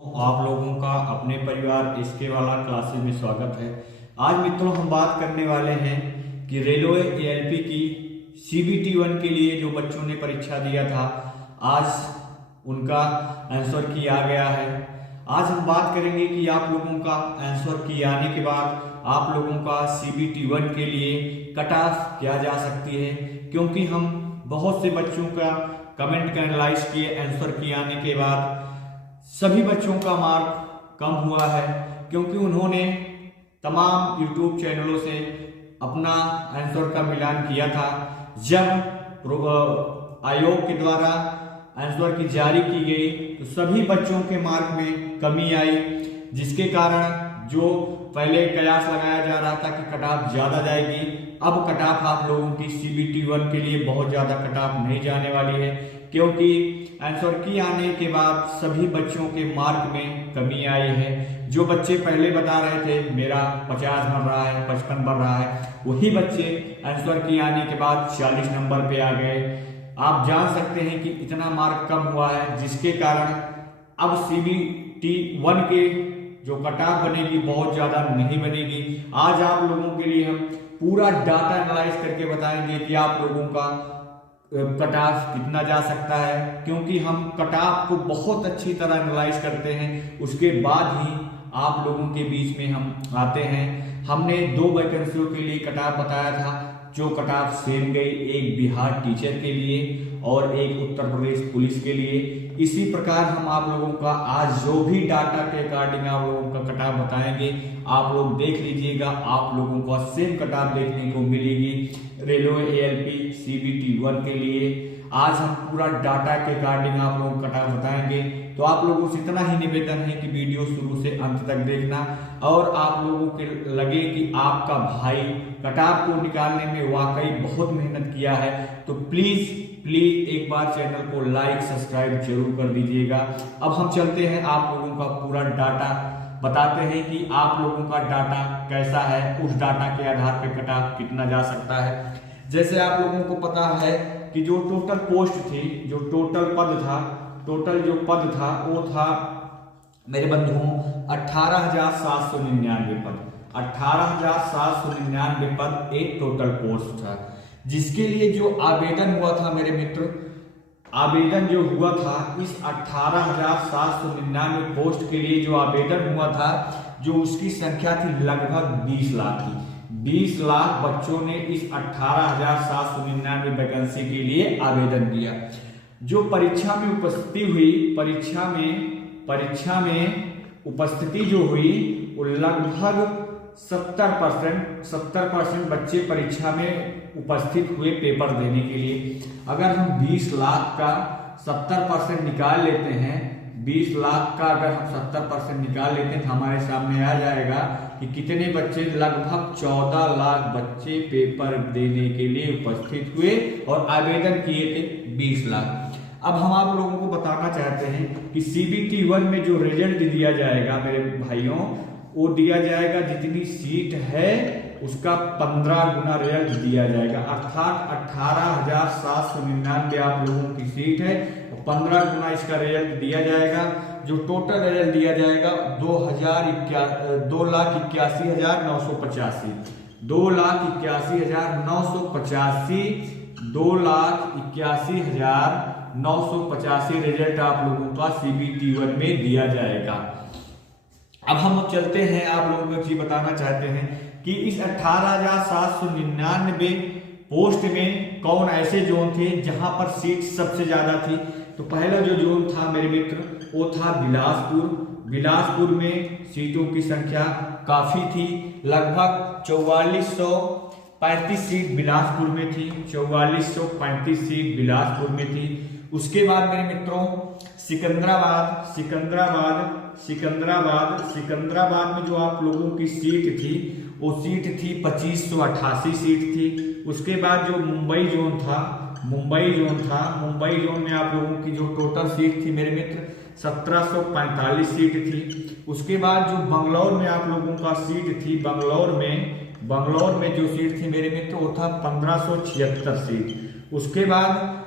आप लोगों का अपने परिवार इसके वाला क्लासेस में स्वागत है। आज मित्रों हम बात करने वाले हैं कि रेलवे एएलपी की सीबीटी 1 के लिए जो बच्चों ने परीक्षा दिया था, आज उनका आंसर की आ गया है। आज हम बात करेंगे कि आप लोगों का आंसर की आने के बाद आप लोगों का सीबीटी 1 के लिए कट ऑफ क्या जा सकती है, क्योंकि हम बहुत से बच्चों का कमेंट का एनालाइज किए। आंसर की आने के बाद सभी बच्चों का मार्क कम हुआ है, क्योंकि उन्होंने तमाम यूट्यूब चैनलों से अपना आंसर का मिलान किया था। जब आयोग के द्वारा आंसर की जारी की गई तो सभी बच्चों के मार्क में कमी आई, जिसके कारण जो पहले कयास लगाया जा रहा था कि कट ऑफ ज्यादा जाएगी, अब कट ऑफ आप लोगों की सीबीटी 1 के लिए बहुत ज्यादा कट ऑफ नहीं जाने वाली है, क्योंकि आंसर की आने के बाद सभी बच्चों के मार्क में कमी आई है। जो बच्चे पहले बता रहे थे मेरा 50 बन रहा है, 55 बन रहा है, वही बच्चे आंसर की आने के बाद 40 नंबर पे आ गए। आप जान सकते हैं कि इतना मार्क कम हुआ है, जिसके कारण अब सीबीटी 1 के जो कट ऑफ बनेगी बहुत ज्यादा नहीं बनेगी। आज आप लोगों के लिए हम पूरा डाटा एनालाइज करके बताएंगे कि आप लोगों का कट ऑफ कितना जा सकता है, क्योंकि हम कट ऑफ को बहुत अच्छी तरह एनालाइज करते हैं, उसके बाद ही आप लोगों के बीच में हम आते हैं। हमने 2 वैकेंसियों के लिए कट ऑफ बताया था, जो कट ऑफ सेम गई, एक बिहार टीचर के लिए और एक उत्तर प्रदेश पुलिस के लिए। इसी प्रकार हम आप लोगों का आज जो भी डाटा के अकॉर्डिंग आप लोगों का कट ऑफ बताएंगे, आप लोग देख लीजिएगा, आप लोगों को सेम कट ऑफ देखने को मिलेगी रेलवे एएलपी सीबीटी 1 के लिए। आज हम पूरा डाटा के अकॉर्डिंग आप लोगों को कट ऑफ बताएंगे, तो आप लोगों से इतना ही निवेदन है कि वीडियो शुरू से अंत तक देखना, और आप लोगों के लगे कि आपका भाई कट ऑफ को निकालने में वाकई बहुत मेहनत किया है, तो प्लीज एक बार चैनल को लाइक सब्सक्राइब जरूर कर दीजिएगा। अब हम चलते हैं, आप लोगों का पूरा डाटा बताते हैं कि आप लोगों का डाटा कैसा है, उस डाटा के आधार पर कट ऑफ कितना जा सकता है। जैसे आप लोगों को पता है कि जो टोटल पोस्ट थी, जो टोटल पद था वो था मेरे बंधुओं 18,799 पद। 18,799 पद एक टोटल पोस्ट था, जिसके लिए जो आवेदन हुआ था मेरे मित्र, आवेदन जो हुआ था इस 18,799 पोस्ट के लिए जो आवेदन हुआ था, जो उसकी संख्या थी लगभग 20 लाख की। 20 लाख बच्चों ने इस 18,799 वैकेंसी के लिए आवेदन किया। जो परीक्षा में उपस्थिति हुई, परीक्षा में उपस्थिति जो हुई वो लगभग 70% बच्चे परीक्षा में उपस्थित हुए पेपर देने के लिए। अगर हम 20 लाख का 70% निकाल लेते हैं, 20 लाख का अगर हम 70% निकाल लेते हैं तो हमारे सामने आ जाएगा कि कितने बच्चे, लगभग 14 लाख बच्चे पेपर देने के लिए उपस्थित हुए और आवेदन किए थे 20 लाख। अब हम आप लोगों को बताना चाहते हैं कि सीबीटी 1 में जो रिजल्ट दिया जाएगा मेरे भाइयों, वो दिया जाएगा जितनी सीट है उसका 15 गुना रिजल्ट दिया जाएगा, अर्थात 18,799 आप लोगों की सीट है, 15 गुना इसका रिजल्ट दिया जाएगा। जो टोटल रिजल्ट दिया जाएगा 2,81,985 2,81,985 रिजल्ट आप लोगों का सीबीटी 1 में दिया जाएगा। अब हम चलते हैं, आप लोगों को चीज बताना चाहते हैं कि इस 18,799 पोस्ट में कौन ऐसे जोन थे जहां पर सीट सबसे ज्यादा थी। तो पहला जो जोन था मेरे मित्र वो था बिलासपुर में सीटों की संख्या काफी थी, लगभग 4435 सीट बिलासपुर में थी, 4435 सीट बिलासपुर में थी। उसके बाद मेरे मित्रों सिकंदराबाद में जो आप लोगों की सीट थी वो सीट थी 2588 सीट थी। उसके बाद जो मुंबई जोन में आप लोगों की जो टोटल सीट थी मेरे मित्र 1745 सीट थी। उसके बाद जो बंगलौर में आप लोगों का सीट थी, बंगलौर में जो सीट थी मेरे मित्र वो था 1576 सीट। उसके बाद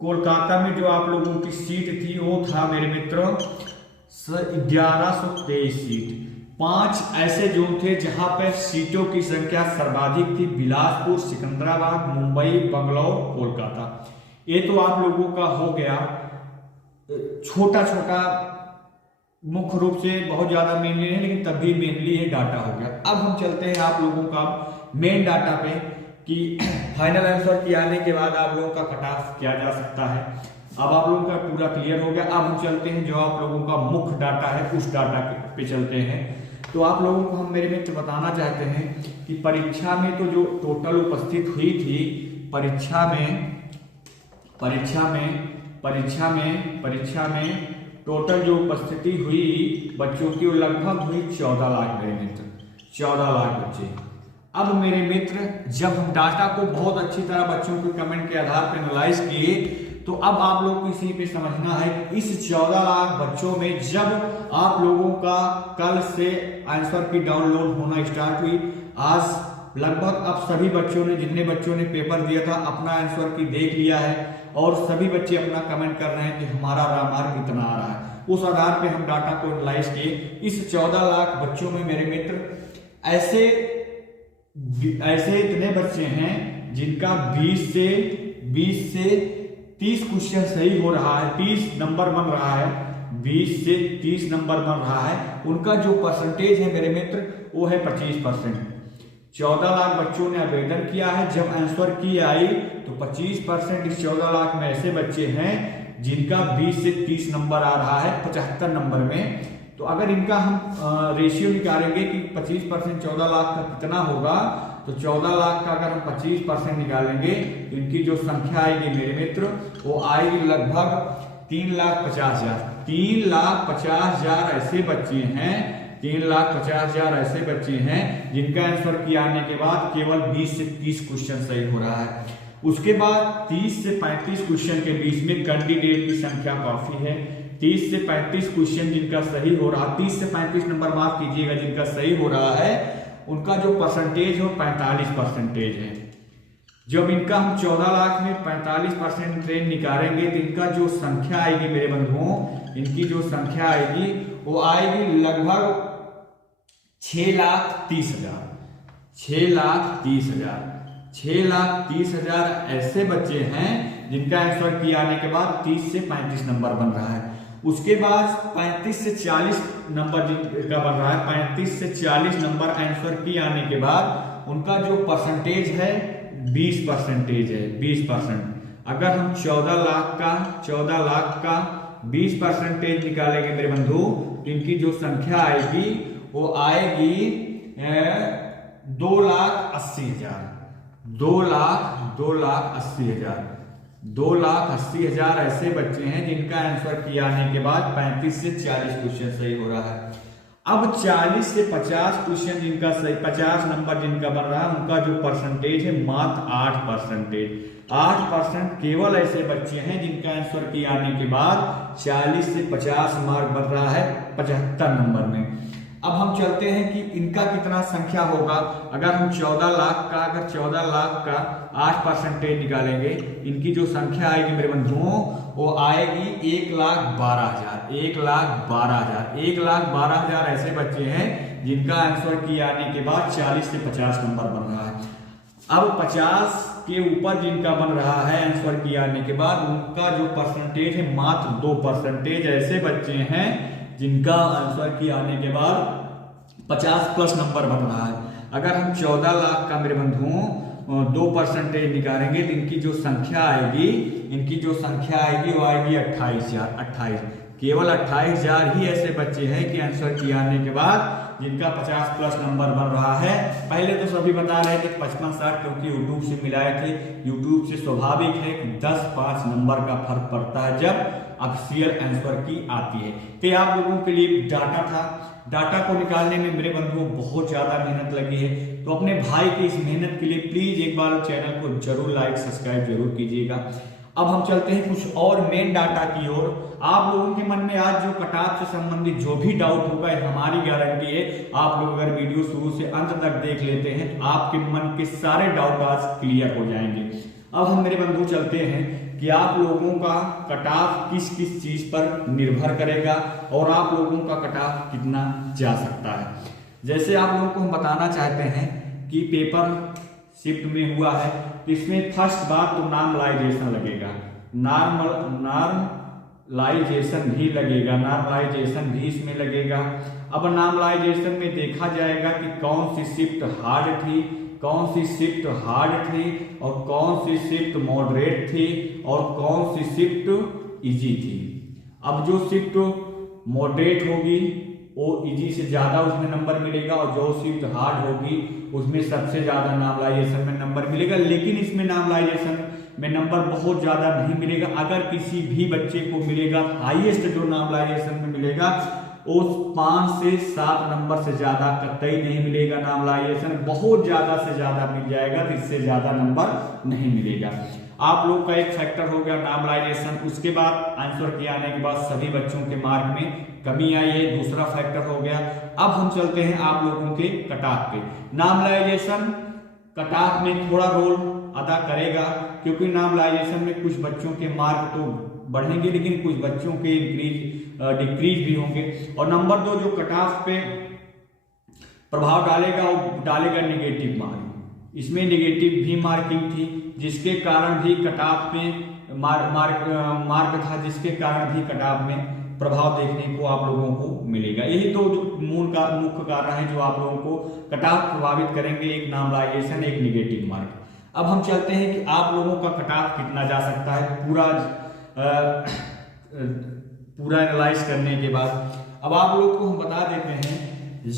कोलकाता में जो आप लोगों की सीट थी वो था मेरे मित्रों 1123 सीट। 5 ऐसे जोन थे जहां पे सीटों की संख्या सर्वाधिक थी, बिलासपुर, सिकंदराबाद, मुंबई, बंगलौर, कोलकाता। ये तो आप लोगों का हो गया छोटा छोटा, मुख्य रूप से बहुत ज्यादा मेनली नहीं लेकिन तब भी मेनली ये डाटा हो गया। अब हम चलते हैं आप लोगों का मेन डाटा पे कि फाइनल आंसर की आने के बाद आप लोगों का कट ऑफ किया जा सकता है। अब आप लोगों का पूरा क्लियर हो गया। अब हम चलते हैं जो आप लोगों का मुख्य डाटा है उस डाटा पे चलते हैं। तो आप लोगों को हम मेरे मित्र बताना चाहते हैं कि परीक्षा में तो जो टोटल उपस्थित हुई थी परीक्षा में टोटल जो उपस्थिति हुई बच्चों की वो लगभग हुई 14 लाख मेरे मित्र, 14 लाख बच्चे। अब मेरे मित्र जब हम डाटा को बहुत अच्छी तरह बच्चों के कमेंट के आधार पर एनालाइज किए तो अब आप लोग को इसी पे समझना है कि इस 14 लाख बच्चों में जब आप लोगों का कल से आंसर की डाउनलोड होना स्टार्ट हुई, आज लगभग अब सभी बच्चों ने, जितने बच्चों ने पेपर दिया था, अपना आंसर की देख लिया है और सभी बच्चे अपना कमेंट कर रहे हैं कि हमारा मार्क इतना आ रहा है। उस आधार पे हम डाटा को एनालाइज किए। इस 14 लाख बच्चों में मेरे मित्र ऐसे इतने बच्चे हैं जिनका 20 से 30 क्वेश्चन सही हो रहा है, 30 नंबर बन रहा है, 20 से 30 नंबर बन रहा है। उनका जो परसेंटेज है मेरे मित्र वो है 25%। 14 लाख बच्चों ने आवेदन किया है, जब आंसर की आई तो 25% इस 14 लाख में ऐसे बच्चे हैं जिनका 20 से 30 नंबर आ रहा है 75 नंबर में। तो अगर इनका हम रेशियो निकालेंगे कि 25% 14 लाख का कितना होगा, तो 14 लाख का अगर हम 25% निकालेंगे तो इनकी जो संख्या आएगी मेरे मित्र वो आएगी लगभग 3,50,000। 3,50,000 ऐसे बच्चे हैं, 3,50,000 ऐसे बच्चे हैं जिनका आंसर की आने के बाद केवल 20 से 30 क्वेश्चन सही हो रहा है। उसके बाद 30 से 35 क्वेश्चन के बीच में कैंडिडेट की संख्या काफी है। 30 से 35 क्वेश्चन जिनका सही हो रहा है, 30 से 35 नंबर मार्क कीजिएगा, जिनका सही हो रहा है उनका जो परसेंटेज है 45% है। जब इनका हम 14 लाख में 45% निकालेंगे तो इनका जो संख्या आएगी मेरे बंधुओं, इनकी जो संख्या आएगी वो आएगी लगभग 6,30,000। 6,30,000 6,30,000 ऐसे बच्चे हैं जिनका आंसर की आने के बाद 30 से 35 नंबर बन रहा है। उसके बाद 35 से 40 नंबर जिनका बन रहा है, 35 से 40 नंबर आंसर की आने के बाद उनका जो परसेंटेज है 20% है, 20%। अगर हम 14 लाख का 20% निकालेंगे मेरे बंधु तो इनकी जो संख्या आएगी वो आएगी 2,80,000। 2,80,000 ऐसे बच्चे हैं जिनका आंसर किया आने के बाद 35 से 40 क्वेश्चन सही हो रहा है। अब 40 से 50 क्वेश्चन जिनका सही, 50 नंबर जिनका बन रहा है, उनका जो परसेंटेज है मात्र 8%। 8% केवल ऐसे बच्चे हैं जिनका आंसर किया आने के बाद 40 से 50 मार्क बन रहा है 75 नंबर में। अब हम चलते हैं कि इनका कितना संख्या होगा। अगर हम 14 लाख का 8% निकालेंगे, इनकी जो संख्या आएगी मेरे बंधुओं वो आएगी 1,12,000। 1,12,000 ऐसे बच्चे हैं जिनका आंसर किए आने के बाद 40 से 50 नंबर बन रहा है। अब 50 के ऊपर जिनका बन रहा है आंसर किए आने के बाद, उनका जो परसेंटेज है मात्र 2%। ऐसे बच्चे हैं जिनका आंसर की आने के बाद 50+ नंबर बन रहा है। अगर हम 14 लाख का मेरे बंधुओं 2% निकालेंगे तो इनकी जो संख्या आएगी वो आएगी 28,000। केवल 28,000 ही ऐसे बच्चे हैं कि आंसर किए आने के बाद जिनका 50+ नंबर बन रहा है। पहले तो सभी बता रहे थे 55-60 क्योंकि यूट्यूब से मिलाए थे। यूट्यूब से स्वाभाविक है कि 10-5 नंबर का फर्क पड़ता है जब ऑफिशियल आंसर की आती है। तो आप लोगों के लिए डाटा था, डाटा को निकालने में मेरे बंधुओं बहुत ज्यादा मेहनत लगी है। तो अपने भाई की इस मेहनत के लिए प्लीज एक बार चैनल को जरूर लाइक सब्सक्राइब जरूर कीजिएगा। अब हम चलते हैं कुछ और मेन डाटा की ओर। आप लोगों के मन में आज जो कट ऑफ से संबंधित जो भी डाउट होगा हमारी गारंटी है, आप लोग अगर वीडियो शुरू से अंत तक देख लेते हैं तो आपके मन के सारे डाउट आज क्लियर हो जाएंगे। अब हम मेरे बंधु चलते हैं कि आप लोगों का कट ऑफ किस किस चीज पर निर्भर करेगा और आप लोगों का कट ऑफ कितना जा सकता है। जैसे आप लोगों को हम बताना चाहते हैं कि पेपर शिफ्ट में हुआ है तो इसमें फर्स्ट बात तो नॉर्मलाइजेशन लगेगा, नॉर्मलाइजेशन भी लगेगा, नॉर्मलाइजेशन भी इसमें लगेगा। अब नॉर्मलाइजेशन में देखा जाएगा कि कौन सी शिफ्ट हार्ड थी, कौन सी शिफ्ट हार्ड थी और कौन सी शिफ्ट मॉडरेट थी और कौन सी शिफ्ट इजी थी। अब जो शिफ्ट मॉडरेट होगी वो इजी से ज्यादा उसमें नंबर मिलेगा और जो शिफ्ट हार्ड होगी उसमें सबसे ज्यादा नॉर्मलाइजेशन में नंबर मिलेगा। लेकिन इसमें नॉर्मलाइजेशन में नंबर बहुत ज्यादा नहीं मिलेगा। अगर किसी भी बच्चे को मिलेगा हाईएस्ट जो नॉर्मलाइजेशन में मिलेगा वो 5 से 7 नंबर से ज्यादा कतई नहीं मिलेगा। नॉर्मलाइजेशन बहुत ज्यादा से ज्यादा मिल जाएगा तो इससे ज्यादा नंबर नहीं मिलेगा। आप लोग का एक फैक्टर हो गया नॉर्मलाइजेशन। उसके बाद आंसर किए आने के बाद सभी बच्चों के मार्क में कमी आई है, दूसरा फैक्टर हो गया। अब हम चलते हैं आप लोगों के कट ऑफ पे। नॉर्मलाइजेशन कट ऑफ में थोड़ा रोल अदा करेगा क्योंकि नॉर्मलाइजेशन में कुछ बच्चों के मार्क तो बढ़ेंगे लेकिन कुछ बच्चों के डिक्रीज भी होंगे। और नंबर 2 जो कट ऑफ पे प्रभाव डालेगा वो डालेगा निगेटिव मार्किंग। इसमें निगेटिव भी मार्किंग थी जिसके कारण भी कट ऑफ में मार्क था, जिसके कारण भी कट ऑफ में प्रभाव देखने को आप लोगों को मिलेगा। यही तो जो मुख्य कारण है जो आप लोगों को कट ऑफ प्रभावित करेंगे, एक नॉर्मलाइजेशन एक निगेटिव मार्क। अब हम चलते हैं कि आप लोगों का कट ऑफ कितना जा सकता है पूरा एनालाइज करने के बाद। अब आप लोग को हम बता देते हैं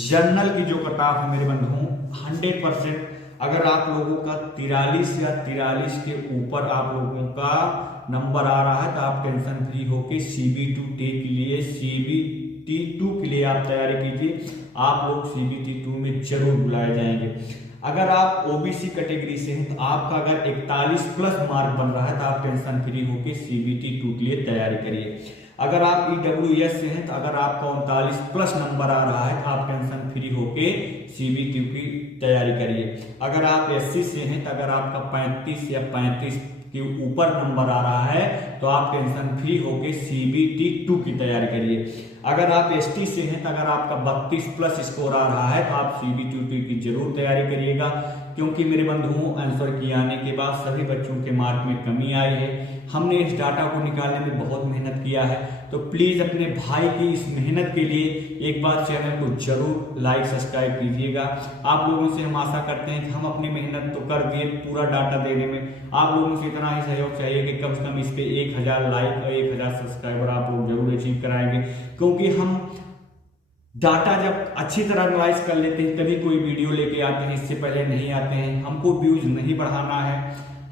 जर्नल की जो कट ऑफ है मेरे बंधुओं 100%। अगर आप लोगों का 43 या 43 के ऊपर आप लोगों का नंबर आ रहा है तो आप टेंशन फ्री होके CBT2 के लिए आप तैयारी कीजिए। आप लोग CBT2 में जरूर बुलाए जाएंगे। अगर आप OBC कैटेगरी से हैं तो आपका अगर 41 प्लस मार्क बन रहा है तो आप टेंशन फ्री होके CBT2 के लिए तैयारी करिए। अगर आप EWS से हैं तो अगर आपका 39 प्लस नंबर आ रहा है तो आप टेंशन फ्री होके CBT की तैयारी करिए। अगर आप SC से हैं तो अगर आपका 35 या 35 के ऊपर नंबर आ रहा है तो आप टेंशन फ्री होके CBT2 की तैयारी करिए। अगर आप ST से हैं तो अगर आपका 32 प्लस स्कोर आ रहा है तो आप CBT2 की जरूर तैयारी करिएगा क्योंकि मेरे बंधुओं आंसर किए आने के बाद सभी बच्चों के मार्क में कमी आई है। हमने इस डाटा को निकालने में बहुत मेहनत किया है तो प्लीज अपने भाई की इस मेहनत के लिए एक बार चैनल को जरूर लाइक सब्सक्राइब कीजिएगा। आप लोगों से हम आशा करते हैं कि हम अपनी मेहनत तो कर दिए पूरा डाटा देने में, आप लोगों से इतना ही सहयोग चाहिए कि कम से कम इस पे 1000 लाइक और 1000 सब्सक्राइबर आप लोग जरूर अचीव कराएंगे क्योंकि हम डाटा जब अच्छी तरह एनालाइज कर लेते हैं तभी कोई वीडियो लेके आते हैं, इससे पहले नहीं आते हैं। हमको व्यूज नहीं बढ़ाना है,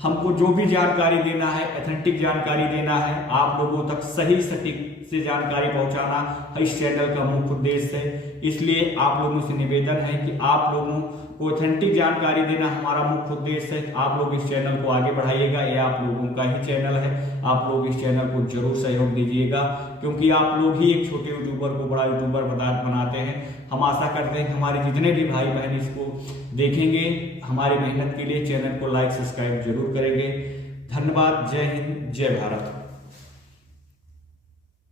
हमको जो भी जानकारी देना है ऑथेंटिक जानकारी देना है, आप लोगों तक सही सटीक से जानकारी पहुंचाना इस चैनल का मुख्य उद्देश्य है। इसलिए आप लोगों से निवेदन है कि आप लोगों को ऑथेंटिक जानकारी देना हमारा मुख्य उद्देश्य है। आप लोग इस चैनल को आगे बढ़ाइएगा, ये आप लोगों का ही चैनल है। आप लोग इस चैनल को जरूर सहयोग दीजिएगा क्योंकि आप लोग ही एक छोटे यूट्यूबर को बड़ा यूट्यूबर बनाते हैं। हम आशा करते हैं कि हमारे जितने भी भाई बहन इसको देखेंगे हमारी मेहनत के लिए चैनल को लाइक सब्सक्राइब जरूर करेंगे। धन्यवाद। जय हिंद, जय भारत।